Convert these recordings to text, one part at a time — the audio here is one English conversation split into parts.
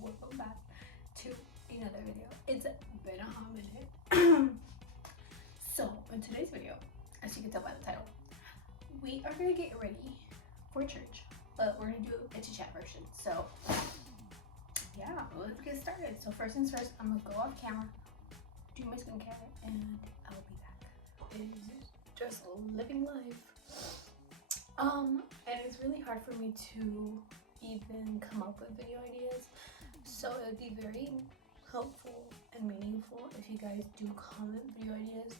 welcome back to another video. It's been a hot minute. So in today's video, as you can tell by the title, we are gonna get ready for church, but we're gonna do a chit chat version. So yeah, let's get started. So first things first, I'm gonna go off camera, do my skincare, and I'll be back. It is just living life. And it's really hard for me to even come up with video ideas, so it would be very helpful and meaningful if you guys do comment video ideas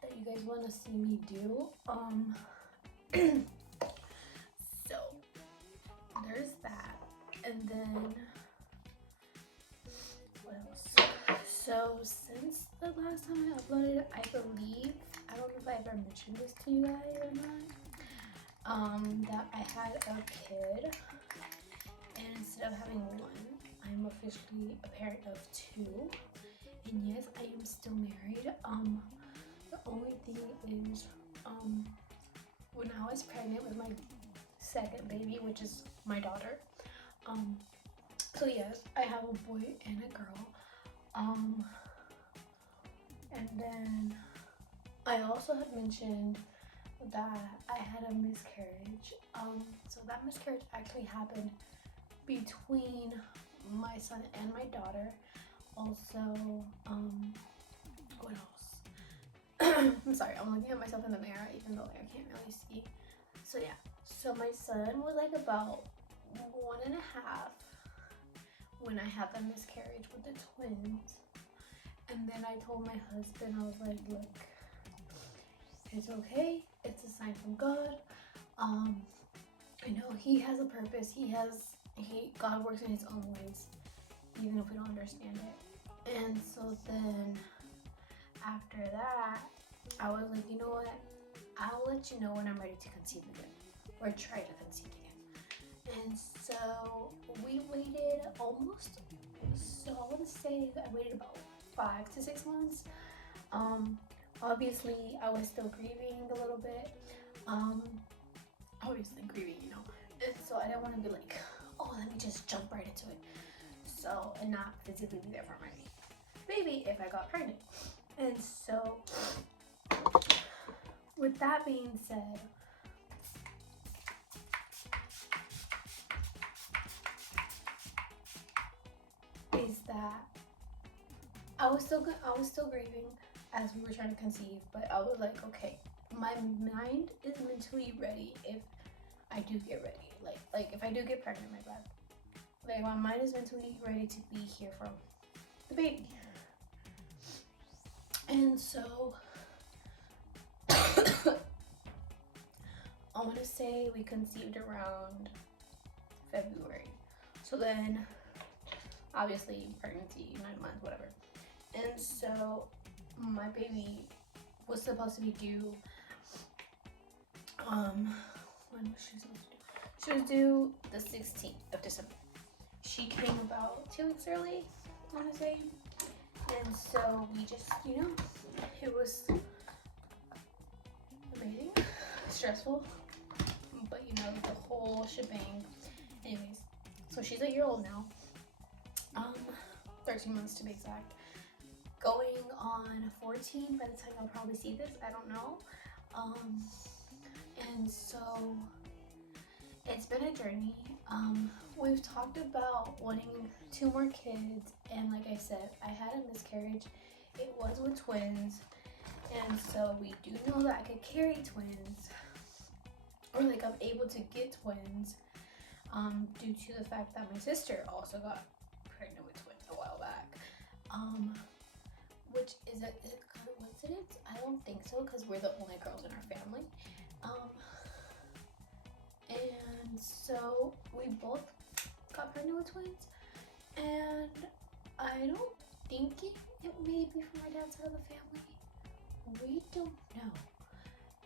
that you guys want to see me do. So there's that, and then what else? So since the last time I uploaded, I believe, I don't know if I ever mentioned this to you guys or not, that I had a kid, and instead of having one, I'm officially a parent of two. And yes, I am still married. The only thing is, when I was pregnant with my second baby, which is my daughter, so yes, I have a boy and a girl. And then I also had mentioned that I had a miscarriage. So that miscarriage actually happened between my son and my daughter. Also, what else? I'm sorry, I'm looking at myself in the mirror even though I can't really see. So yeah, so my son was like about 1.5 when I had the miscarriage with the twins. And then I told my husband, I was like, look, it's okay, it's a sign from God. I know he has a purpose, God works in his own ways, even if we don't understand it. And so then after that, I was like, you know what, I'll let you know when I'm ready to conceive again, or try to conceive again. And so we waited almost, so I want to say that I waited about 5 to 6 months. Obviously I was still grieving a little bit, obviously grieving, you know, and so I didn't want to be like, oh, let me just jump right into it, so, and not physically be there for my baby if I got pregnant. And so with that being said, is that I was still grieving as we were trying to conceive, but I was like, okay, my mind is mentally ready if I do get ready. Like if I do get pregnant, my bad. Like my mind is mentally ready to be here for the baby. And so I want to say we conceived around February. So then obviously pregnancy, 9 months, whatever. And so my baby was supposed to be due, when was she supposed to do? She was due the 16th of December. She came about 2 weeks early, I want to say. And so we just, you know, it was amazing, stressful, but you know, the whole shebang. Anyways, so she's a year old now, 13 months to be exact, going on 14 by the time I'll probably see this, I don't know. And so it's been a journey. We've talked about wanting 2 more kids, and like I said, I had a miscarriage. It was with twins, and so we do know that I could carry twins, or like I'm able to get twins, due to the fact that my sister also got pregnant with twins a while back, which is it kind of a coincidence? I don't think so, because we're the only girls in our family. And so we both got pregnant with twins, and I don't think it may be from my dad's side of the family. We don't know.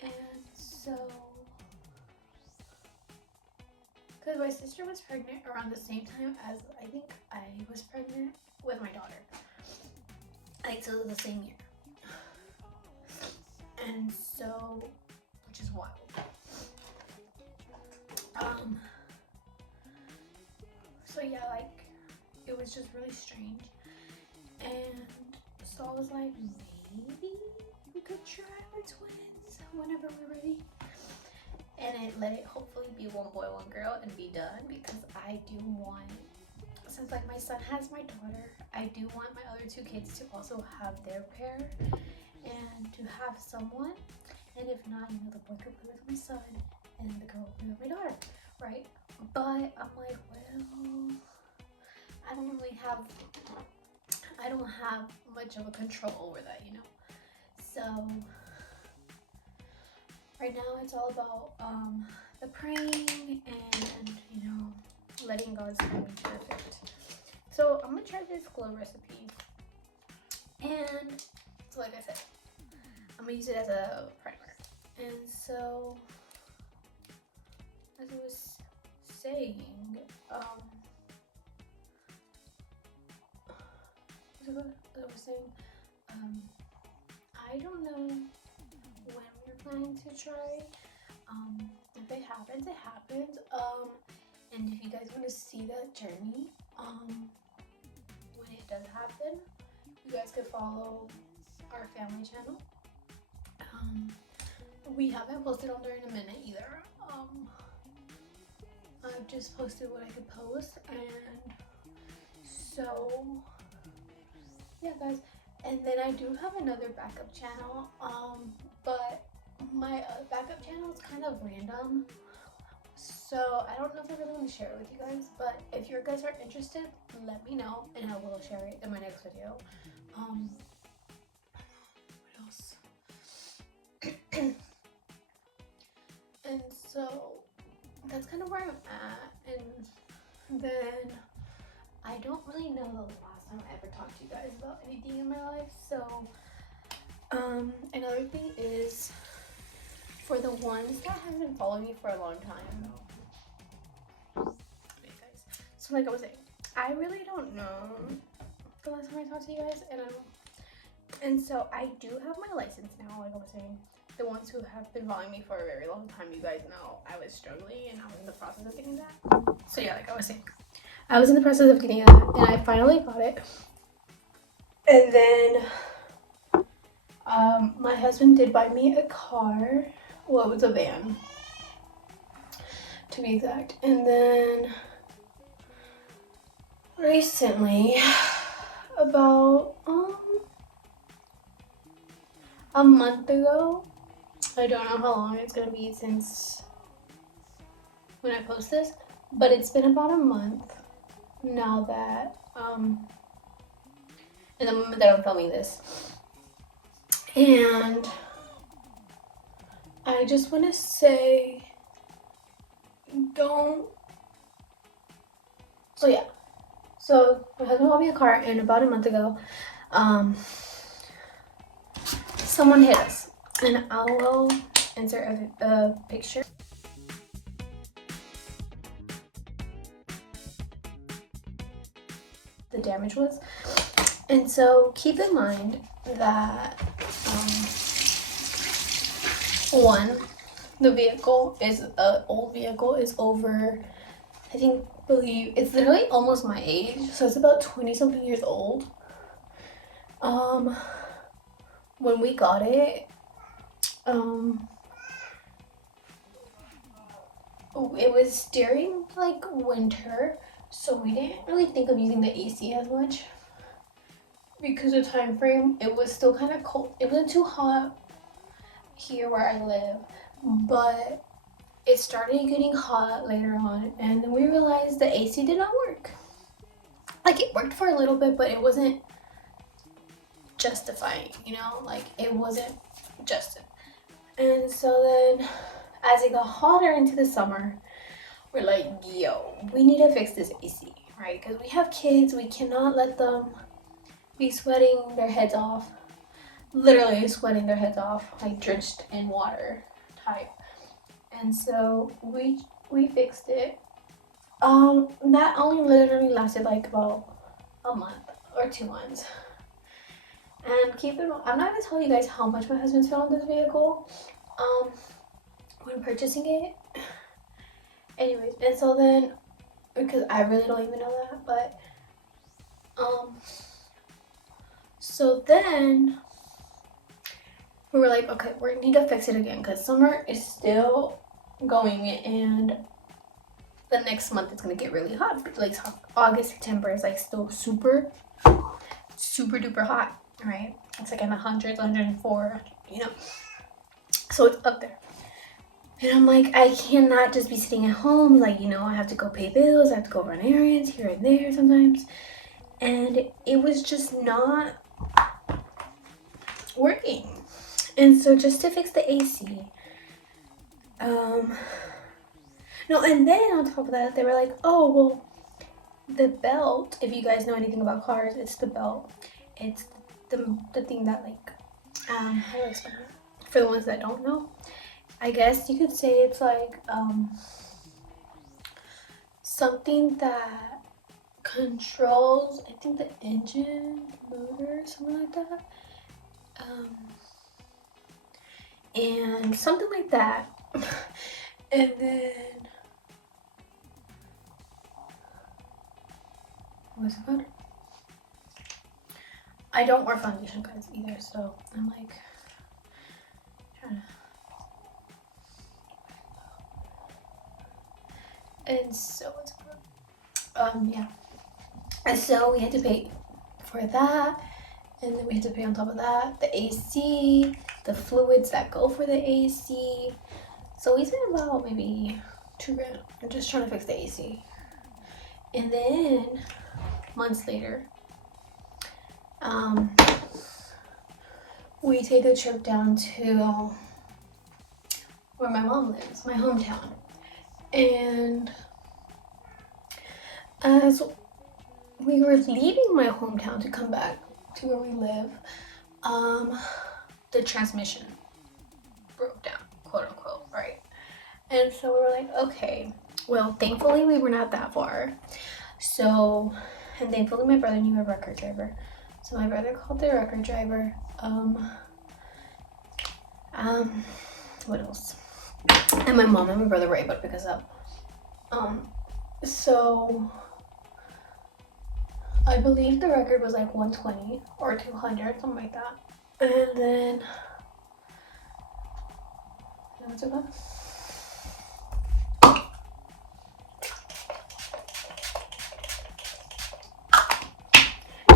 And so, because my sister was pregnant around the same time as I think I was pregnant with my daughter, like so the same year. And so, which is wild. So yeah, like it was just really strange. And so I was like, maybe we could try with twins whenever we're ready. And let it hopefully be one boy, one girl and be done, because I do want, since like my son has my daughter, I do want my other 2 kids to also have their pair and to have someone. And if not, you know, the boy could play with my son and the girl would play with my daughter, right? But I'm like, well, I don't have much of a control over that, you know. So right now it's all about the praying and, you know, letting God's time be perfect. So I'm gonna try this glow recipe, and so like I said, I'm gonna use it as a primer. And so as I was saying, I don't know when we're planning to try. If it happens, it happens. And if you guys want to see that journey, when it does happen, you guys could follow our family channel. We haven't posted on there in a minute either. I've just posted what I could post, and so yeah, guys. And then I do have another backup channel, but my backup channel is kind of random, so I don't know if I really want to share it with you guys. But if you guys are interested, let me know and I will share it in my next video. What else? And so that's kind of where I'm at. And then I don't really know the last time I ever talked to you guys about anything in my life. So another thing is, for the ones that have been following me for a long time, okay guys, so like I was saying, I really don't know the last time I talked to you guys, and so I do have my license now. Like I was saying, the ones who have been following me for a very long time, you guys know I was struggling and I was in the process of getting that. So yeah, like I was saying, I was in the process of getting that, and I finally got it. And then my husband did buy me a car. Well, it was a van, to be exact. And then recently, about a month ago, I don't know how long it's gonna be since when I post this, but it's been about a month now that in the moment that I'm filming this. And I just want to say, so yeah, so my husband bought me a car, and about a month ago, someone hit us, and I will insert a picture. The damage was. And so keep in mind that one, the vehicle is an old vehicle, is over, believe it's literally almost my age, so it's about 20 something years old. When we got it, it was during like winter, so we didn't really think of using the AC as much, because the time frame, it was still kind of cold. It wasn't too hot here where I live, but it started getting hot later on, and then we realized the AC did not work. Like, it worked for a little bit, but it wasn't justifying, you know, like it wasn't justin. And so then as it got hotter into the summer, we're like, yo, we need to fix this AC, right? Because we have kids, we cannot let them be sweating their heads off, literally sweating their heads off, like drenched in water type. And so we fixed it. That only literally lasted like about a month or 2 months. And keep in mind, I'm not gonna tell you guys how much my husband spent on this vehicle when purchasing it. Anyways, and so then, because I really don't even know that, but So then we were like, okay, we need to fix it again because summer is still going and the next month it's gonna get really hot. Like August, September is like still super duper hot, right? It's like in the hundreds, 104, you know. So it's up there. And I'm like, I cannot just be sitting at home. Like, you know, I have to go pay bills. I have to go run errands here and there sometimes. And it was just not working. And so just to fix the AC, no, and then on top of that, they were like, oh, well, the belt, if you guys know anything about cars, it's the belt. It's the thing that, like, how do I explain it? For the ones that don't know, I guess you could say it's like, something that controls, I think, the engine, motor, something like that. And something like that. And then, what's it called? I don't wear foundation, guys, either, so I'm like trying to. And so what's it called? Yeah. And so we had to pay for that, and then we had to pay on top of that the AC, the fluids that go for the AC. So we spent about maybe $2,000. I'm just trying to fix the AC. And then months later, we take a trip down to where my mom lives, my hometown. And as we were leaving my hometown to come back to where we live, the transmission broke down, quote unquote, right? And so we were like, okay, well, thankfully we were not that far. So, and thankfully my brother knew a record driver. So my brother called the record driver. What else? And my mom and my brother were able to pick us up. So I believe the record was like 120 or 200, something like that. And then, what's it called?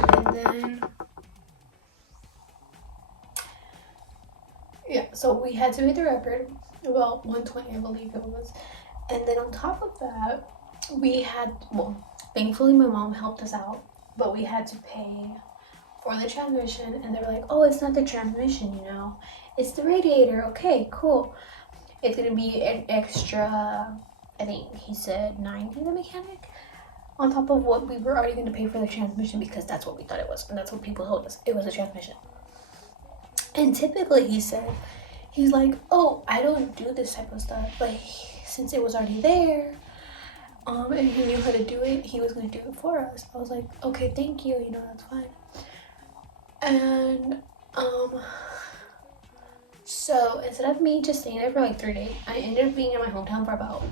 And then, yeah, so we had to hit the record, about 120, I believe it was. And then on top of that, we had, well, thankfully my mom helped us out, but we had to pay for the transmission. And they were like, oh, it's not the transmission, you know, it's the radiator. Okay, cool. It's gonna be an extra, I think he said $9 to the mechanic, on top of what we were already gonna pay for the transmission, because that's what we thought it was, and that's what people told us, it was a transmission. And typically he said, he's like, oh, I don't do this type of stuff, but since it was already there, and he knew how to do it, he was gonna do it for us. I was like, okay, thank you, you know, that's fine. And so instead of me just staying there for like 3 days, I ended up being in my hometown for about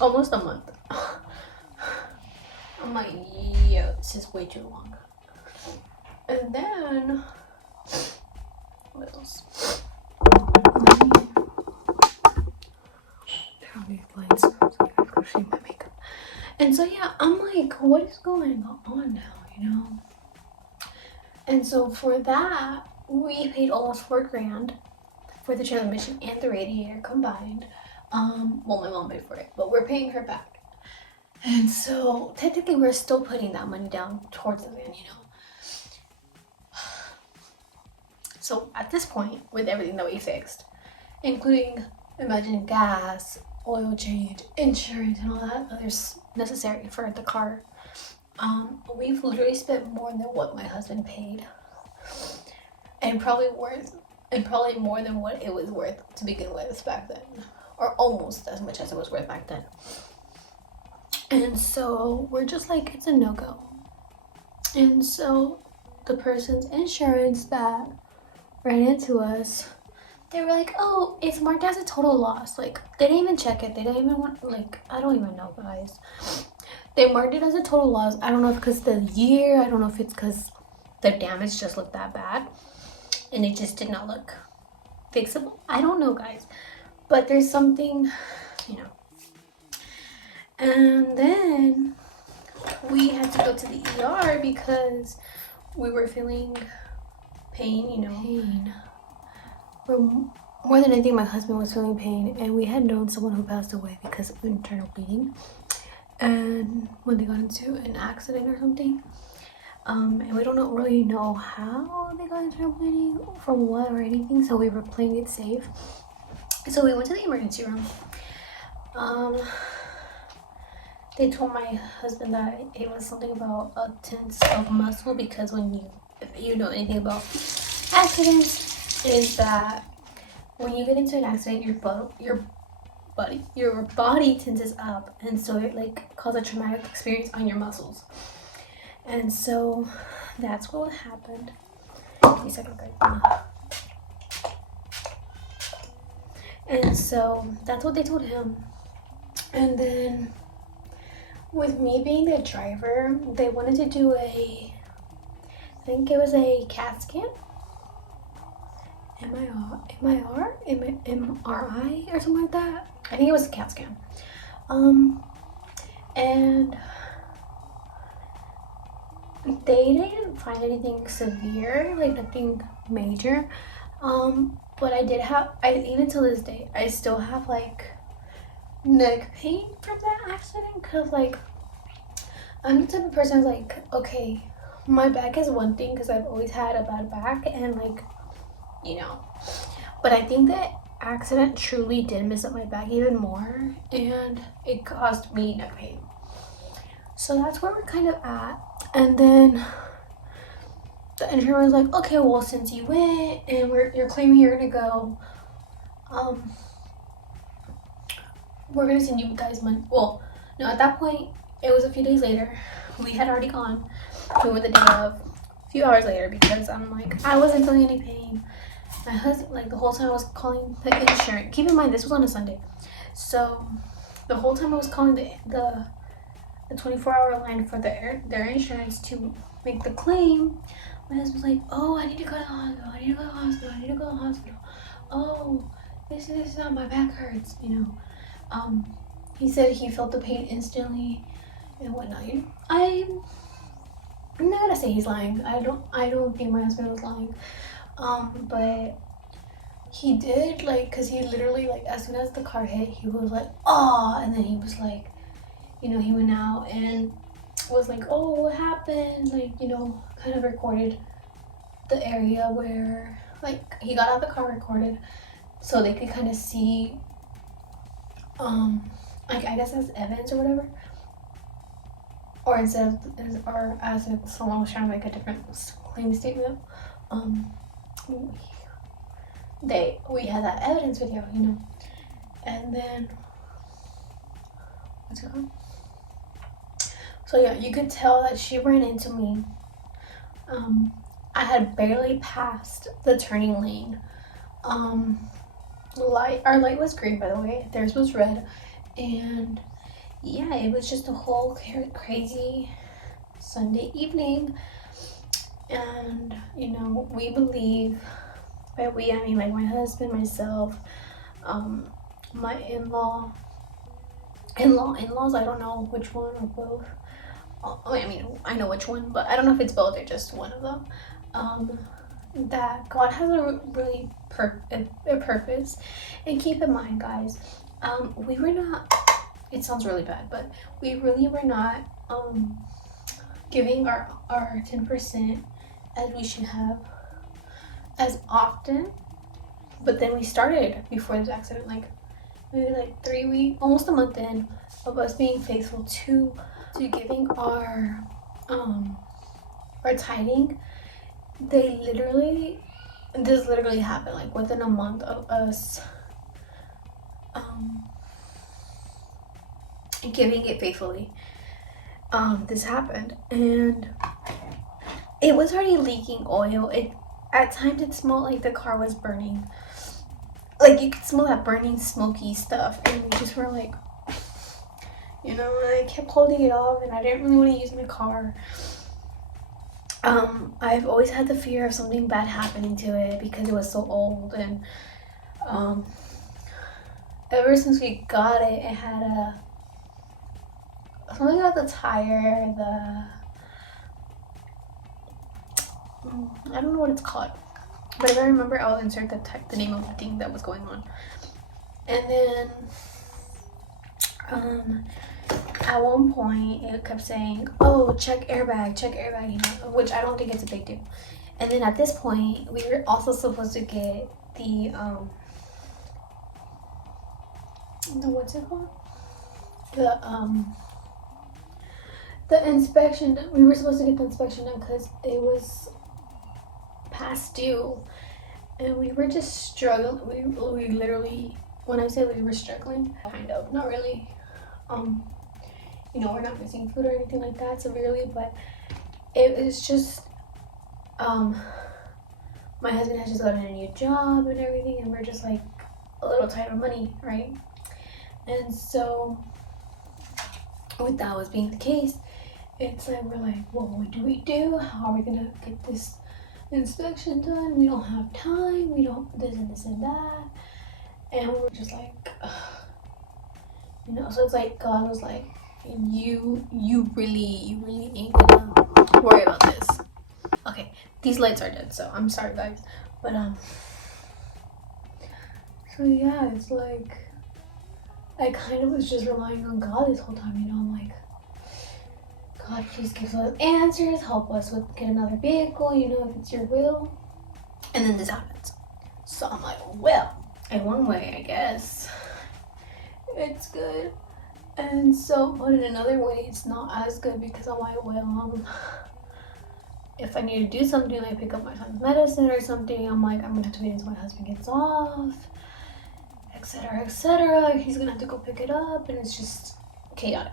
almost a month. I'm like, yo, this is way too long. And then, what else? Turn on these lights so you guys go see my makeup. And so yeah, I'm like, what is going on now, you know? And so for that, we paid almost $4,000 for the transmission and the radiator combined. Well, my mom paid for it, but we're paying her back. And so technically we're still putting that money down towards the van, you know. So at this point, with everything that we fixed, including, imagine, gas, oil change, insurance, and all that others necessary for the car, we've literally spent more than what my husband paid, and probably more than what it was worth to begin with back then, or almost as much as it was worth back then. And so we're just like, it's a no-go. And so the person's insurance that ran into us, they were like, oh, it's marked as a total loss. Like, they didn't even check it. They didn't even want, like, I don't even know, guys. They marked it as a total loss. I don't know if because the year, I don't know if it's because the damage just looked that bad and it just did not look fixable. I don't know, guys, but there's something, you know. And then we had to go to the ER because we were feeling pain, you know. Pain. More than anything, my husband was feeling pain, and we had known someone who passed away because of internal bleeding. And when they got into an accident or something, and we don't really know how they got internal bleeding, from what or anything, so we were playing it safe. So we went to the emergency room. They told my husband that it was something about a tense of muscle, because if you know anything about accidents, is that when you get into an accident, your body tenses up, and so it like causes a traumatic experience on your muscles. And so that's what happened. Give me a second, guys. And so that's what they told him. And then with me being the driver, they wanted to do I think it was a CAT scan. MRI or something like that. I think it was a CAT scan. And they didn't find anything severe, like nothing major. But even till this day, I still have like neck pain from that accident, because like I'm the type of person who's like, okay, my back is one thing because I've always had a bad back, and like, you know, but I think that accident truly did mess up my back even more, and it caused me neck pain. So that's where we're kind of at. And then the insurance was like, okay, well, since you went and you're claiming you're gonna go, we're gonna send you guys money. Well, no, at that point it was a few days later. We had already gone. We went the day of, a few hours later, because I'm like, I wasn't feeling any pain. My husband, like the whole time I was calling the insurance. Keep in mind, this was on a Sunday, so the whole time I was calling the 24-hour line for their insurance to make the claim. My husband's like, oh, I need to go to the hospital. I need to go to the hospital. I need to go to the hospital. Oh, this is not, my back hurts. You know, he said he felt the pain instantly and whatnot. You know, I'm not gonna say he's lying. I don't think my husband was lying. But he did, like, cause he literally, like, as soon as the car hit, he was like, oh, and then he was like, you know, he went out and was like, oh, what happened? Like, you know, kind of recorded the area where, like, he got out of the car, recorded, so they could kind of see, like, I guess as evidence or whatever, or as if someone was trying to make a different claim statement. We had that evidence video, you know, and then what's it called? So yeah, you could tell that she ran into me. I had barely passed the turning lane. Our light was green, by the way. Theirs was red, and yeah, it was just a whole crazy Sunday evening. And you know, we believe, by we I mean like my husband, myself, my in-laws, I don't know which one or both. I mean, I know which one, but I don't know if it's both or just one of them. That God has a really a purpose. And keep in mind, guys, we were not, it sounds really bad, but we really were not giving our 10% as we should have as often. But then we started before this accident, like maybe like 3 weeks, almost a month in, of us being faithful to giving our tithing. This literally happened, like within a month of us giving it faithfully. This happened, and it was already leaking oil. At times it smelled like the car was burning. Like you could smell that burning, smoky stuff, and we just were like, you know, and I kept holding it off, and I didn't really want to use my car. I've always had the fear of something bad happening to it because it was so old, and ever since we got it, it had something about the tire, I don't know what it's called, but if I remember, I'll insert the name of the thing that was going on. And then at one point it kept saying, oh, check airbag, you know, which I don't think it's a big deal. And then at this point we were also supposed to get the what's it called, the inspection. We were supposed to get the inspection done because it was past due, and we were just struggling. We literally, when I say we were struggling, kind of, not really, you know, we're not missing food or anything like that severely, but it was just my husband has just gotten a new job and everything, and we're just like a little tight on money, right? And so with that was being the case, it's like we're like, well, what do we do? How are we gonna get this inspection done? We don't have time, we don't this and that, and we're just like, you know. So it's like God was like, you really ain't gonna worry about this. Okay, these lights are dead, so I'm sorry guys, but so yeah, it's like I kind of was just relying on God this whole time, you know. I'm like, God, please give us answers, help us with get another vehicle, you know, if it's your will. And then this happens. So I'm like, well, in one way, I guess it's good. And so, but in another way, it's not as good because I'm like, well, if I need to do something like pick up my son's medicine or something, I'm like, I'm gonna have to wait until my husband gets off, etc., etc. He's gonna have to go pick it up, and it's just chaotic.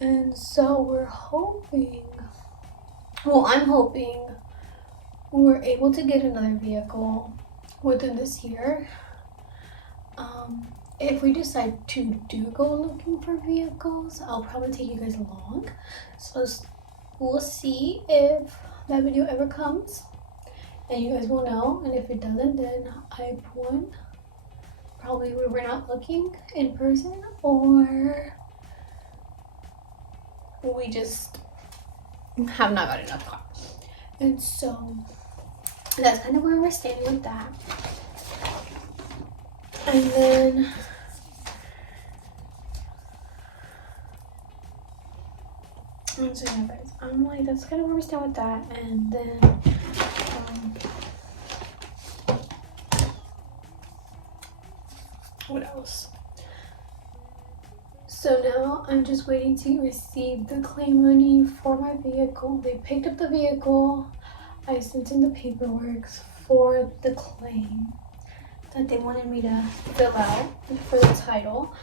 And so we're hoping, well, I'm hoping we're able to get another vehicle within this year. If we decide to do go looking for vehicles, I'll probably take you guys along. So we'll see if that video ever comes, and you guys will know. And if it doesn't, then I won. Probably we're not looking in person, or we just have not got enough car. And so that's kind of where we're standing with that. And then so yeah guys, I'm like, that's kind of where we stand with that. And then what else? So now I'm just waiting to receive the claim money for my vehicle. They picked up the vehicle. I sent in the paperwork for the claim that they wanted me to fill out for the title.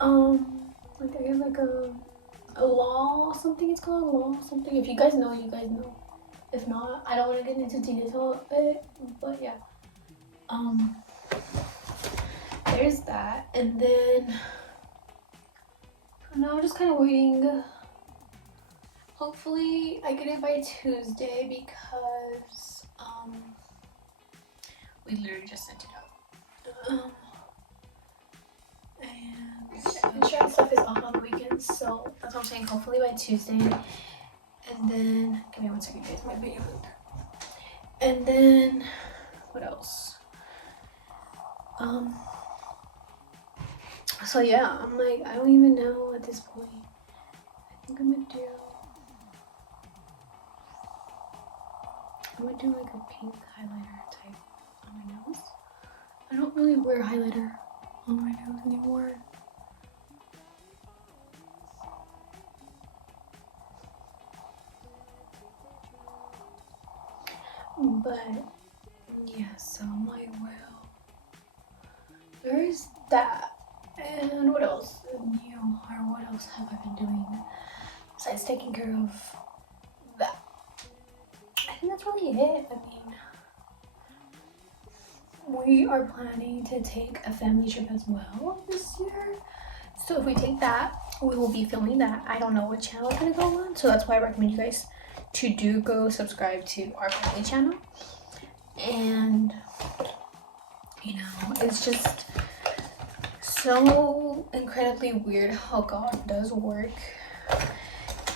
Like I have like a law something, it's called a law something. If you guys know, you guys know. If not, I don't want to get into detail of it, but yeah. There's that, and then now I'm just kind of waiting. Hopefully I get it by Tuesday because we literally just sent it out. And insurance stuff is off on the weekends, so that's what I'm saying. Hopefully by Tuesday. And then give me 1 second, guys. My video. And then what else? So yeah, I'm like, I don't even know at this point. I think I'm gonna do like a pink highlighter type on my nose. I don't really wear highlighter on my nose anymore. But yeah, so I'm like, well, there's that. And what else new, or what else have I been doing besides taking care of that? I think that's really it. I mean, we are planning to take a family trip as well this year, So if we take that, we will be filming that. I don't know what channel it's gonna go on, so that's why I recommend you guys to go subscribe to our family channel. And you know, it's just so incredibly weird how God does work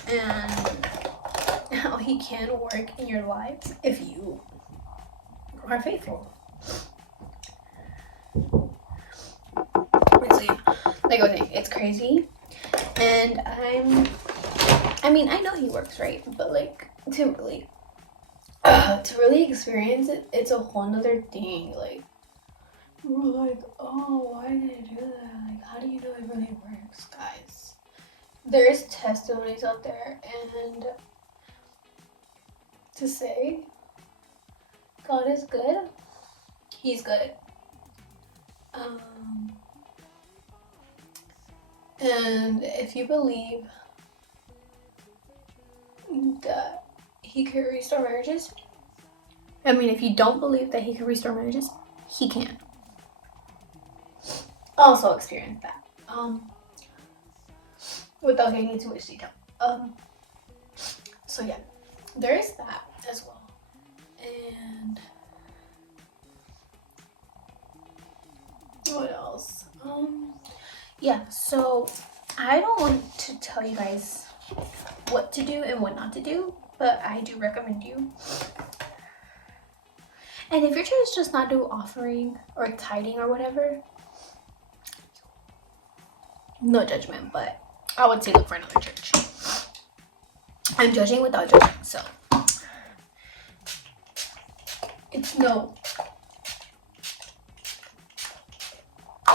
and how he can work in your lives if you are faithful. So yeah, like I was saying, it's crazy, and I mean, I know he works, right? But like to really experience it, it's a whole nother thing. Like we're like, oh, why did I do that? Like, how do you know it really works, guys? There's testimonies out there, and to say God is good, he's good. And if you believe that he can restore marriages, I mean, if you don't believe that he can restore marriages, he can. Also experience that. Without getting into too much detail. So yeah, there is that as well. And what else? Yeah, so I don't want to tell you guys what to do and what not to do, but I do recommend you. And if your church does not do offering or tithing or whatever, no judgment, but I would say look for another church. I'm judging without judging, so it's no.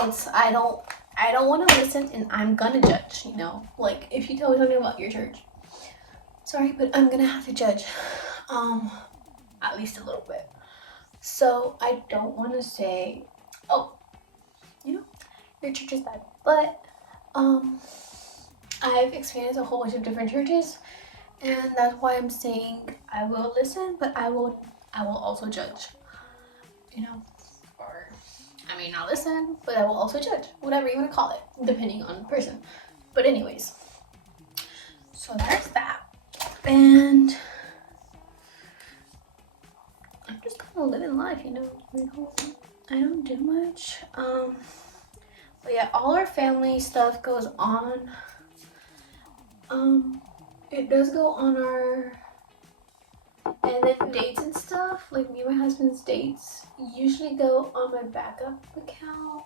It's I don't want to listen, and I'm gonna judge. You know, like if you tell me something about your church, sorry, but I'm gonna have to judge, at least a little bit. So I don't want to say, oh, you know, your church is bad, but I've experienced a whole bunch of different churches, and that's why I'm saying I will listen, but I will also judge. You know, or I mean not listen, but I will also judge. Whatever you want to call it, depending on the person. But anyways, so there's that, and I'm just kind of living life, you know. I don't do much. But yeah, all our family stuff goes on. It does go on our, and then dates and stuff, like me and my husband's dates usually go on my backup account,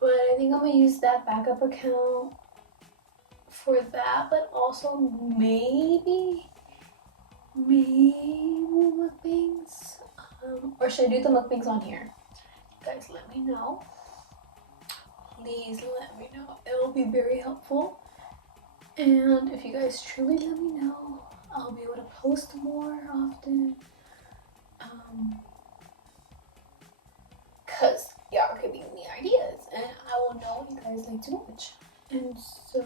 but I think I'm gonna use that backup account for that, but also maybe mukbangs, or should I do the mukbangs on here? Guys, let me know. Please let me know. It will be very helpful. And if you guys truly let me know, I'll be able to post more often. Cause y'all could give me ideas, and I will know what you guys like to watch. And so,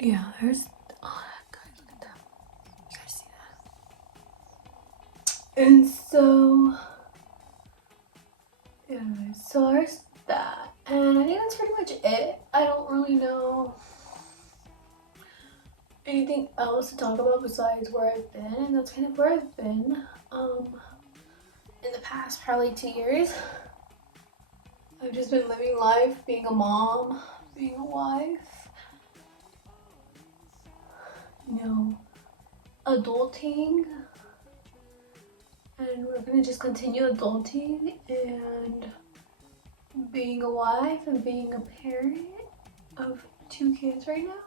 yeah, there's. Oh, guys, look at that. You guys see that? And so, yeah, so there's that. And I think that's pretty much it. I don't really know anything else to talk about besides where I've been, and that's kind of where I've been in the past probably 2 years. I've just been living life, being a mom, being a wife, you know, adulting, and we're gonna just continue adulting and being a wife and being a parent of 2 kids right now.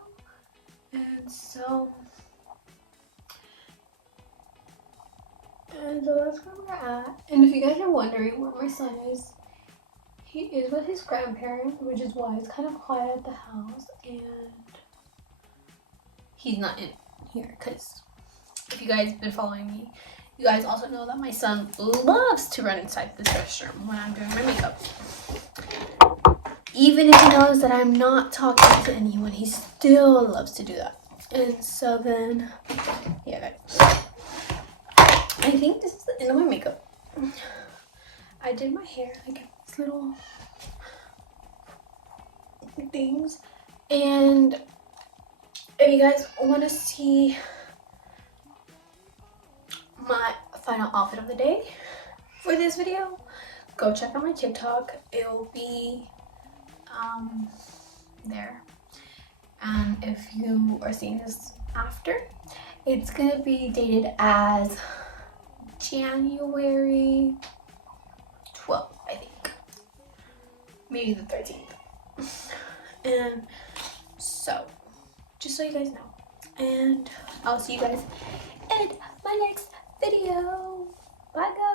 And so that's where we're at. And if you guys are wondering where my son is, he is with his grandparents, which is why it's kind of quiet at the house, and he's not in here, because if you guys have been following me, you guys also know that my son loves to run inside this restroom when I'm doing my makeup. Even if he knows that I'm not talking to anyone, he still loves to do that. And so then, yeah, guys, I think this is the end of my makeup. I did my hair like this little things. And if you guys want to see my final outfit of the day for this video, go check out my TikTok. It will be there. And if you are seeing this after, it's gonna be dated as January 12th, I think, maybe the 13th. And so just so you guys know, and I'll see you guys in my next video. Bye guys.